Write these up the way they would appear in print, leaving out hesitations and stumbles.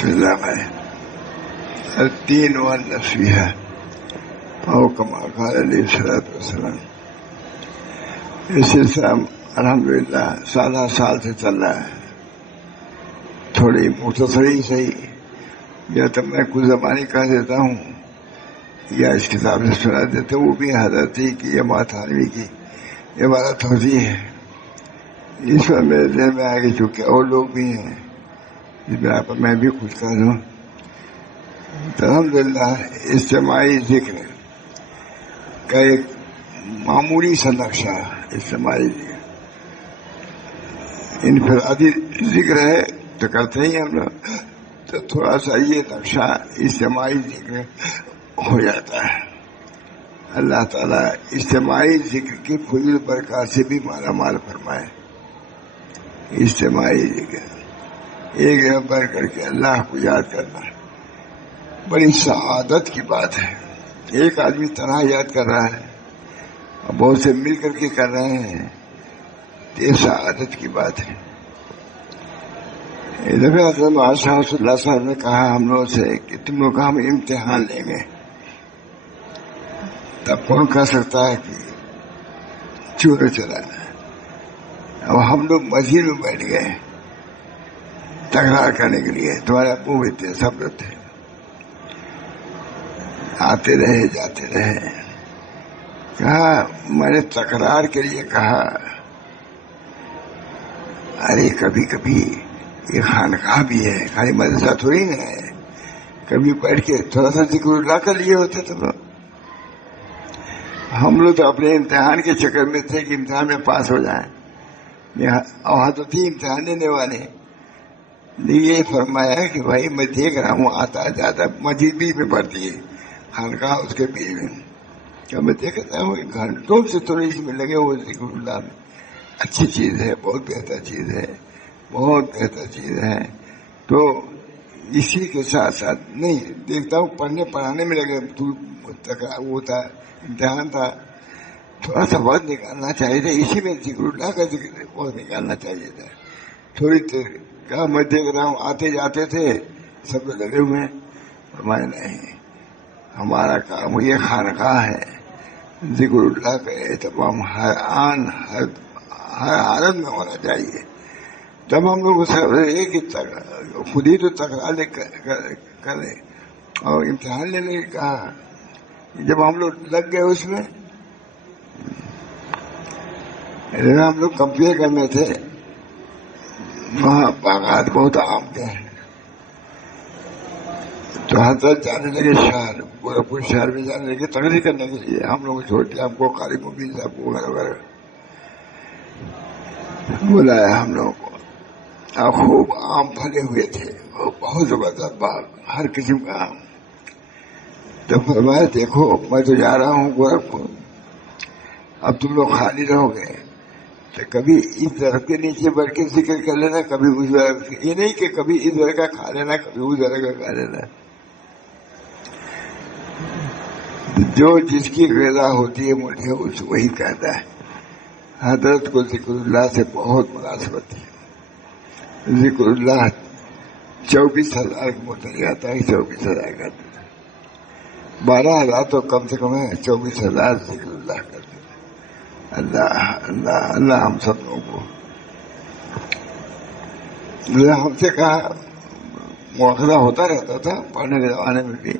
بسم اللہ میں الدین والنصیحہ او کما قال علیہ الصلوۃ والسلام. یہ سلسلہ الحمدللہ سالہ سال سے چل رہا ہے. تھوڑی مختصری صحیح یا تو میں کچھ زبانی کہہ دیتا ہوں یا اس کتاب سے سنا دیتا ہوں. وہ بھی حضرتی کی یا ماتھانوی کی یہ ہمارا توضیح ہے. اس وقت میرے ذہن میں آگے چونکہ اور لوگ بھی ہیں اس بنا پر میں بھی کچھ کہہ دوں. تو الحمدللہ اجتماعی ذکر کا ایک معمولی سا نقشہ اجتماعی ذکر انفرادی ذکر ہے تو کرتے ہی ہم لوگ, تو تھوڑا سا یہ نقشہ اجتماعی ذکر ہو جاتا ہے. اللہ تعالیٰ اجتماعی ذکر کی فضل برکات سے بھی مالا مال فرمائے. اجتماعی ذکر ایک جگہ پر کر کے اللہ کو یاد کرنا بڑی سعادت کی بات ہے. ایک آدمی تنہا یاد کر رہا ہے اور بہت سے مل کر کے کر رہے ہیں تو یہ سعادت کی بات ہے. ایک دفعہ حضرت شاہ صلی اللہ صاحب نے کہا ہم لوگوں سے کہ تم لوگ کا ہم امتحان لیں گے. تب کون کہہ سکتا ہے کہ چور چلا. اب ہم لوگ مسجد میں بیٹھ گئے تکرار کرنے کے لیے. تمہارے ابو بھی تھے, سب لوگ تھے, آتے رہے جاتے رہے. کہا میں نے تکرار کے لیے کہا ارے کبھی کبھی یہ خانقاہ بھی ہے, خالی مدرسہ تھوڑی نہ ہے. کبھی بیٹھ کے تھوڑا سا ذکر اللہ کر لیے ہوتے تو ہم لوگ تو اپنے امتحان کے چکر میں تھے کہ امتحان میں پاس ہو جائیں. وہاں تو تھی امتحان لینے والے. یہ فرمایا کہ بھائی میں دیکھ رہا ہوں آتا جاتا مسجد بھی میں پڑھتی ہے, خانقاہ اس کے بیچ میں. کیا میں دیکھتا ہوں گھنٹوں سے تھوڑی اس میں لگے وہ ذکر اللہ میں. اچھی چیز ہے, بہت بہتر چیز ہے, بہت بہتر چیز ہے. تو اسی کے ساتھ ساتھ نہیں دیکھتا ہوں پڑھنے پڑھانے میں لگے. وہ تھا امتحان تھا, تھوڑا سا وقت نکالنا چاہیے تھا. اسی میں ذکر اللہ کا ذکر وقت نکالنا چاہیے تھا تھوڑی دیر. کہا میں دیکھ رہا ہوں آتے جاتے تھے سب لوگ لگے ہوئے. فرمایا نہیں, ہمارا کام یہ خانقاہ ہے, ذکر اللہ کا اہتمام ہر آن ہر حالت میں ہونا چاہیے. تب ہم لوگ ایک ہی خود ہی تو تکرار کرے اور امتحان لینے کے کہا. جب ہم لوگ لگ گئے اس میں ہم لوگ کمپیئر کرنے تھے. وہاں باغات بہت عام کے ہیں تو حضرت جانے لگے شہر, گورکھپور شہر میں جانے لگے تقریر کرنے کے لیے. ہم لوگ چھوڑ دیا, ہم کو قاری مبین صاحب کو وغیرہ وغیرہ بلایا ہم لوگوں کو. خوب آم پھلے ہوئے تھے, بہت زبردست باغ, ہر قسم کا آم. تو فرمایا دیکھو میں تو جا رہا ہوں گورکھپور, اب تم لوگ خالی رہو گے تو کبھی اس درخت کے نیچے بیٹھ کے ذکر کر لینا, کبھی اس درخت. یہ نہیں کہ کبھی اس درخت کا کھا لینا کبھی اس درخت کا کھا لینا. جو جس کی غذا ہوتی ہے مجھے اس وہی کہتا ہے. حضرت کو ذکر اللہ سے بہت مناسبت ہے. ذکر اللہ 24,000 کا متعلق آتا ہے, 24,000 کا 12,000 تو کم سے کم ہے, 24,000 ذکر اللہ کرتے. اللہ اللہ اللہ ہم سب لوگوں کو. ہم سے کہا مواخذہ ہوتا رہتا تھا پڑھنے کے زمانے میں بھی,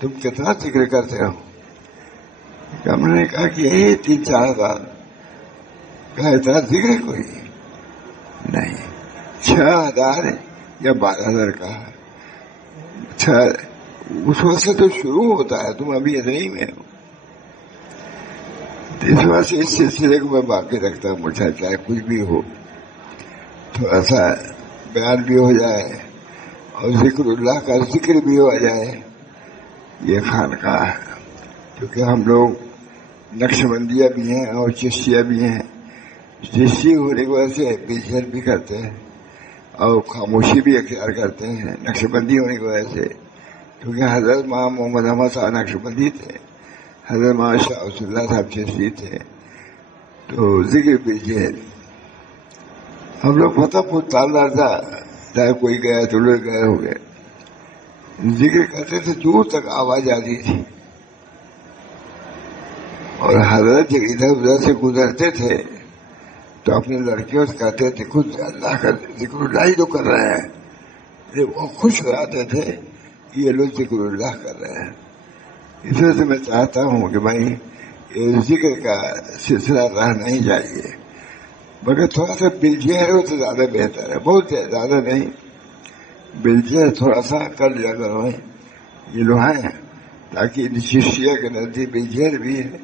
تم کتنا ذکر کرتے ہو. ہم نے کہا کہ یہ 3-4 ہزار. کہا اتنا ذکر ہے کوئی نہیں, 6,000 یا 12,000 کہا. اس وقت سے تو شروع ہوتا ہے, تم ابھی اتنے ہی میں ہو. اس وجہ سے اس سلسلے کو میں باقی رکھتا ہوں. مجھے چاہے کچھ بھی ہو تھوڑا سا بیان بھی ہو جائے اور ذکر اللہ کا ذکر بھی ہو جائے. یہ خانقاہ ہے کیونکہ ہم لوگ نقش بندیاں بھی ہیں اور چشتیاں بھی ہیں. چشتی ہونے کی وجہ سے بے بھی کرتے ہیں اور خاموشی بھی اختیار کرتے ہیں نقش بندی ہونے کی وجہ سے. کیونکہ حضرت محمد احمد صاحب نقش بندی تھے, حضرت شاہ رسول اللہ صاحب چشتی تھے. تو ذکر پیچھے ہم لوگ فتح پور تالدار چاہے کوئی گیا تو لوگ گئے ہو گئے. ذکر کرتے تھے دور تک آواز آتی تھی. اور حضرت جب ادھر ادھر سے گزرتے تھے تو اپنی لڑکیوں سے کہتے تھے خود اللہ کا ذکر اللہ ہی تو کر رہے ہیں. وہ خوش ہو جاتے تھے کہ یہ لوگ ذکر اللہ کر رہے ہیں. اس وجہ سے میں چاہتا ہوں کہ بھائی یہ ذکر کا سلسلہ رہنا ہی چاہیے، مگر تھوڑا سا بلجھیر ہو تو زیادہ بہتر ہے. بہت زیادہ نہیں، بلجھیر تھوڑا سا کر لیا کرو یہ لوگ ہیں، تاکہ شیشیا کے نزدیک بلجھیر بھی ہے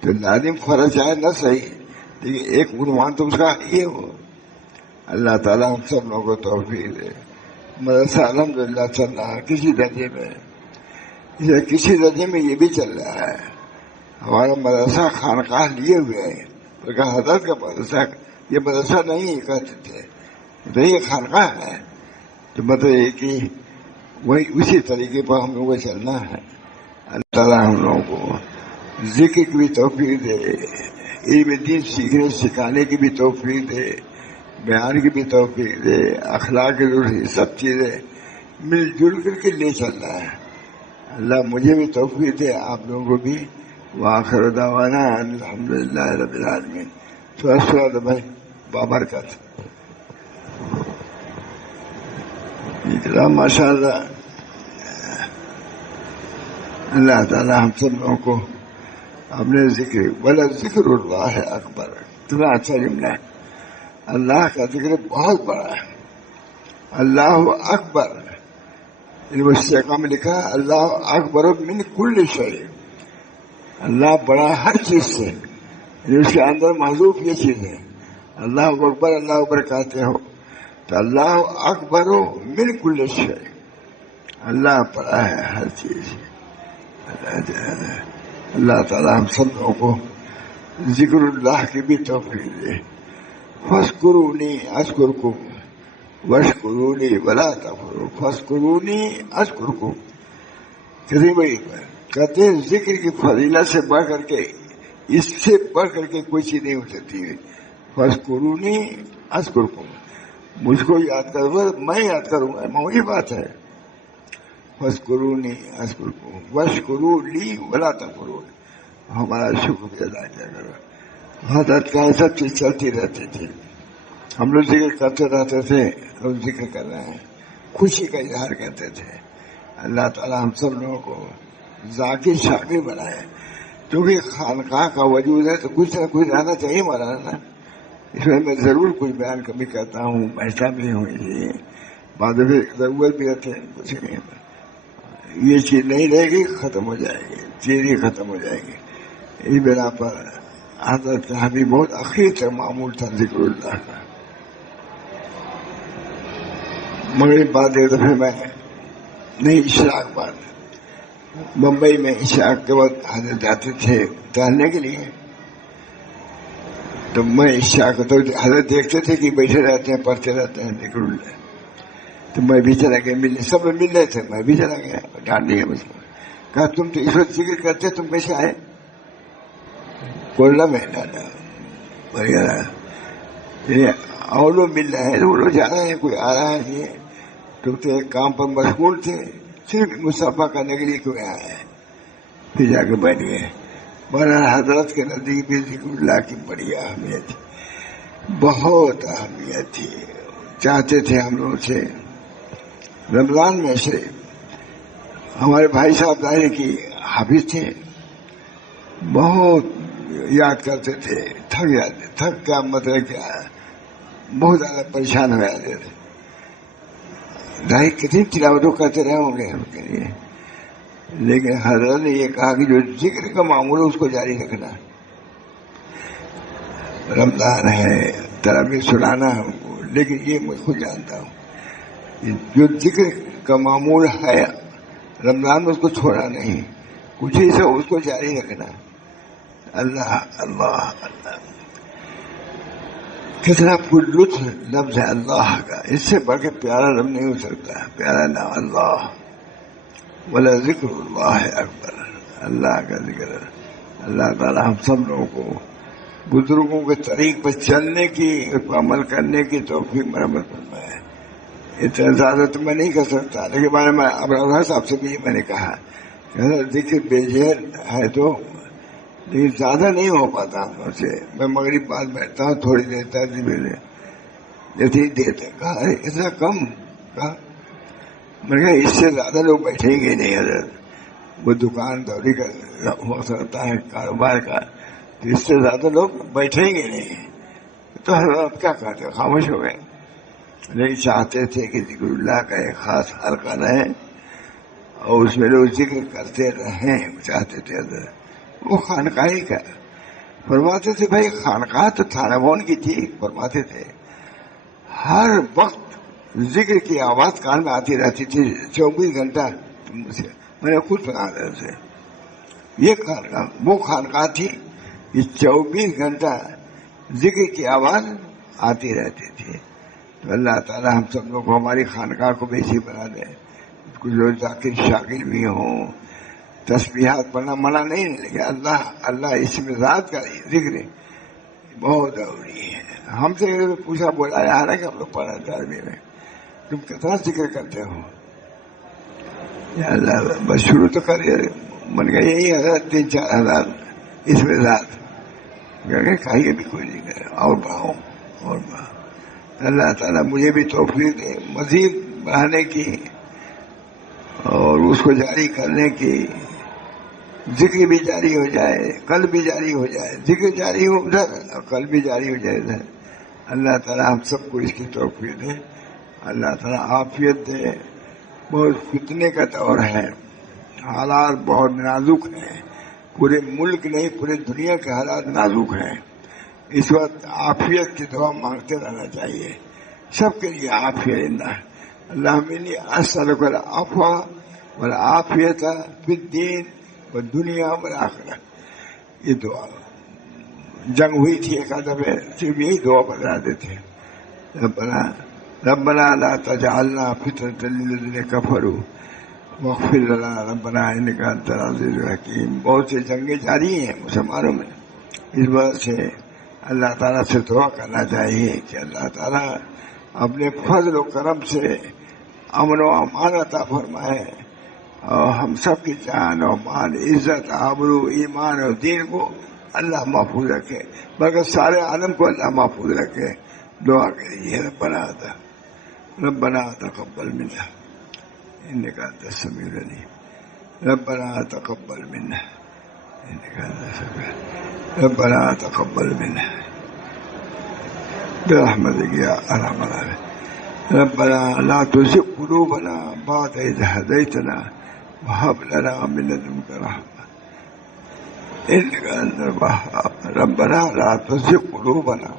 تو لازم فرض آئے نہ صحیح، لیکن ایک عنوان تو اس کا یہ ہو. اللہ تعالیٰ ہم سب لوگوں کو توفیق دے. مدرسہ الحمدللہ چل رہا ہے کسی درجے میں، کسی درجے میں یہ بھی چل رہا ہے. ہمارا مدرسہ خانقاہ لیے ہوئے ہے، حضرت کا مدرسہ یہ مدرسہ نہیں کہتے تھے، تو یہ خانقاہ ہے. تو مطلب یہ کہ وہی اسی طریقے پر ہم لوگوں کو چلنا ہے. اللہ تعالیٰ ہم لوگوں کو ذکر کی بھی توفیق دے، علم دین سیکھنے سکھانے کی بھی توفیق دے، بیان کی بھی توفیق دے، اخلاق کی سب چیزیں مل جل کر کے لے چلنا ہے. اللہ مجھے بھی توفیق دے، آپ لوگوں کو بھی. وآخر دعوانا الحمدللہ رب العالمین. تھوڑا بھائی بابرکت. ماشاء اللہ اللہ تعالیٰ ہم سب لوگوں کو اپنے ذکر ولا ذکر اللہ ہے اکبر. اتنا اچھا جملہ ہے. اللہ کا ذکر بہت بڑا ہے. اللہ اکبر. مستحکم میں لکھا اللہ اکبر من کل شیء. اللہ بڑا ہر چیز سے. اس کے اندر محذوف یہ چیز ہے اللہ اکبر. اللہ اکبر کہتے ہو تو اللہ اکبر من کل شیء. اللہ بڑا ہے ہر چیز. اللہ تعالیٰ ہم سب لوگوں کو ذکر اللہ کی بھی توفیق دے. فاذکرونی اذکرکم واشکرونی ولا تکفرون. فاذکرونی اذکرکم. کہتے ہیں ذکر کی فضیلت سے بڑھ کر کے، اس سے بڑھ کر کے کوئی چیز نہیں ہو سکتی. فاذکرونی اذکرکم. مجھ کو یاد کرو میں یاد کروں گا. وہی بات ہے. فاذکرونی اذکرکم واشکروا لی ولا تکفرون. ہمارا شکر ادا کیا کرو. حضرت کا سب چیز چلتی رہتی تھی. ہم لوگ ذکر کرتے رہتے تھے. ہم ذکر کر رہے ہیں، خوشی کا اظہار کرتے تھے. اللہ تعالیٰ ہم سب لوگوں کو ذاکر شاکر بنائے. کیونکہ خانقاہ کا وجود ہے تو کچھ نہ کچھ رہنا چاہیے مولانا. اس میں ضرور کچھ بیان کبھی کرتا ہوں، بیٹھتا بھی ہوں. بعد میں ضرورت بھی رہتے ہیں کچھ نہیں. یہ چیز نہیں رہے گی، ختم ہو جائے گی، چیز ہی ختم ہو جائے گی. اس بنا پر حضرت کا بھی بہت اخیر تک معمول تھا ذکر اللہ کا. مگر بات ایک دفعہ میں نہیں اشراق بات بمبئی میں اشراق کے وقت حضرت جاتے تھے ٹہلنے کے لیے. تو میں اشراق تو حضرت دیکھتے تھے کہ بیٹھے رہتے ہیں، پڑھتے رہتے ہیں ذکر اللہ. تو میں بھی چلا گیا ملنے. سب مل رہے تھے، میں بھی چلا گیا. ڈانٹ دیا مجھ کو. کہا تم تو اس وقت ذکر کرتے، تم کیسے آئے؟ کوئلہ میں ڈالا وغیرہ. اور لوگ مل رہے ہیں، وہ لوگ جا رہے ہیں، کوئی آ رہا ہے. یہ تو ایک کام پر مشغول تھے، صرف مصافحہ کرنے کے لیے کوئی آئے ہیں. پھر جا کے بیٹھ گئے. بہرحال حضرت کے نزدیک بھی ذکر اللہ کی بڑی اہمیت، بہت اہمیت تھی. چاہتے تھے ہم لوگ سے رمضان میں سے. ہمارے بھائی صاحب ظاہر کی حافظ تھے، بہت یاد کرتے تھے. تھک جاتے. تھک کا مطلب کیا ہے؟ بہت زیادہ پریشان ہو جاتے تھے. ظاہر کتنی تلاوتوں کرتے رہے ہوں گے ہم کے لیے. لیکن حضرت نے یہ کہا کہ جو ذکر کا معمول ہے اس کو جاری رکھنا. رمضان ہے، تراویح سنانا ہم کو، لیکن یہ میں خود جانتا ہوں جو ذکر کا معمول ہے رمضان میں اس کو چھوڑا نہیں، کچھ ہی سے اس کو جاری رکھنا. اللہ اللہ اللہ کتنا پر لطف لفظ ہے اللہ کا. اس سے بڑھ کے پیارا لفظ نہیں ہو سکتا. پیارا نام اللہ. ولا ذکر اللہ اکبر. اللہ کا ذکر. اللہ تعالی ہم سب لوگوں کو بزرگوں کے طریق پر چلنے کی، اس پر عمل کرنے کی توفیق مرحمت فرمائے. اتنا زیادہ تو میں نہیں کر سکتا، لیکن میں ابرار صاحب سے بھی میں نے کہا کہ ذکر بے جہر ہے تو، لیکن زیادہ نہیں ہو پاتا مجھ سے. میں مغرب بعد بیٹھتا ہوں تھوڑی دیر تک، اتنی دیر تک. کہا اتنا کم؟ کہا میں نے کہا اس سے زیادہ لوگ بیٹھیں گے نہیں حضرت. وہ دکان دوری کا وقت ہوتا ہے کاروبار کا، تو اس سے زیادہ لوگ بیٹھیں گے نہیں. تو حضرت کیا کہتے، خاموش ہو گئے. نہیں چاہتے تھے کہ ذکر اللہ کا ایک خاص حلقہ رہے اور اس میں لوگ ذکر کرتے رہیں، چاہتے تھے حضرت. وہ خانقاہی کا فرماتے تھے. بھائی خانقاہ تو تھانوون کی تھی. فرماتے تھے ہر وقت ذکر کی آواز کان میں آتی رہتی تھی 24 گھنٹہ. میں نے خود سنا تھا اسے. یہ خانقاہ وہ خانقاہ تھی، یہ 24 گھنٹہ ذکر کی آواز آتی رہتی تھی. تو اللہ تعالی ہم سب لوگ کو ہماری خانقاہ کو بھی ایسی بنا دے. کچھ لوگ ذاکر شاکر بھی ہوں. تسبیحات پڑھنا منع نہیں، لیکن اللہ اسم ذات کا ذکر بہت ضروری ہے. ہم سے پوچھا بولا یار ہے کہ ہم لوگ پڑھنا چاہتے ہیں، تم کتنا ذکر کرتے ہو؟ یا اللہ بس شروع تو کریے. من گیا یہی 3-4 ہزار اسم ذات. کہیے بھی کوئی نہیں کرے، اور بڑھاؤ اور بڑھاؤ. اللہ تعالیٰ مجھے بھی توفیق دے مزید بڑھانے کی اور اس کو جاری کرنے کی. ذکر بھی جاری ہو جائے، قلب بھی جاری ہو جائے. ذکر جاری ہو ادھر اور قلب بھی جاری ہو جائے ادھر. اللہ تعالیٰ ہم سب کو اس کی توفیق دے. اللہ تعالیٰ عافیت دے. بہت فتنے کا دور ہے، حالات بہت نازک ہیں. پورے ملک نہیں پورے دنیا کے حالات نازک ہیں. اس وقت عافیت کی دعا مانگتے رہنا چاہیے سب کے لیے. عافیت اللہ منی اسألک العفو والعافیت فی الدین والدنیا والآخرہ. یہ دعا جنگ ہوئی تھی ایک آدھا میں صرف یہی دعا بتا دیتے. ربنا لا تجعلنا فتنة للذین کفروا واغفر لنا ربنا انک انت العزیز الحکیم. بہت سے جنگیں جاری ہیں مسلمانوں میں. اس وجہ سے اللہ تعالیٰ سے دعا کرنا چاہیے کہ اللہ تعالیٰ اپنے فضل و کرم سے امن و امان عطا فرمائے اور ہم سب کی جان و مال عزت آبرو ایمان اور دین کو اللہ محفوظ رکھے، بلکہ سارے عالم کو اللہ محفوظ رکھے. دعا کریے ربنا تقبل منا انک انت السمیع العلیم. ربنا تقبل منا انک انت السمیع العلیم. ربنا تقبل منا برحمتک یا ارحم الراحمین. ربنا لا تزغ قلوبنا بعد إذ هديتنا وهب لنا من لدنك رحمة إنك أنت الوهاب. ربنا لا تزغ قلوبنا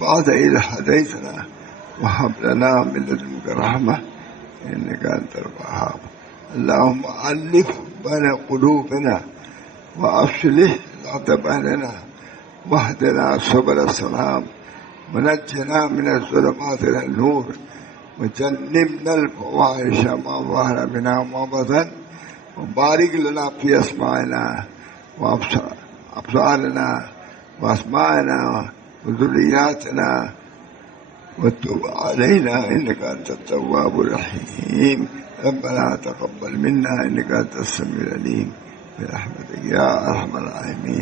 بعد إذ هديتنا وهب لنا من لدنك رحمة إنك أنت الوهاب. اللهم ألف بين قلوبنا وأصلح ذات بيننا واهدنا سبل السلام ونجنا من الظلمات إلى النور وجنبنا الفواحش ما ظهر منها وما بطن وبارك لنا في أسماعنا وأبصارنا وأسماعنا وذرياتنا وتب علينا إنك أنت التواب الرحيم. ربنا تقبل منا إنك أنت السميع العليم برحمتك يا أرحم الراحمين.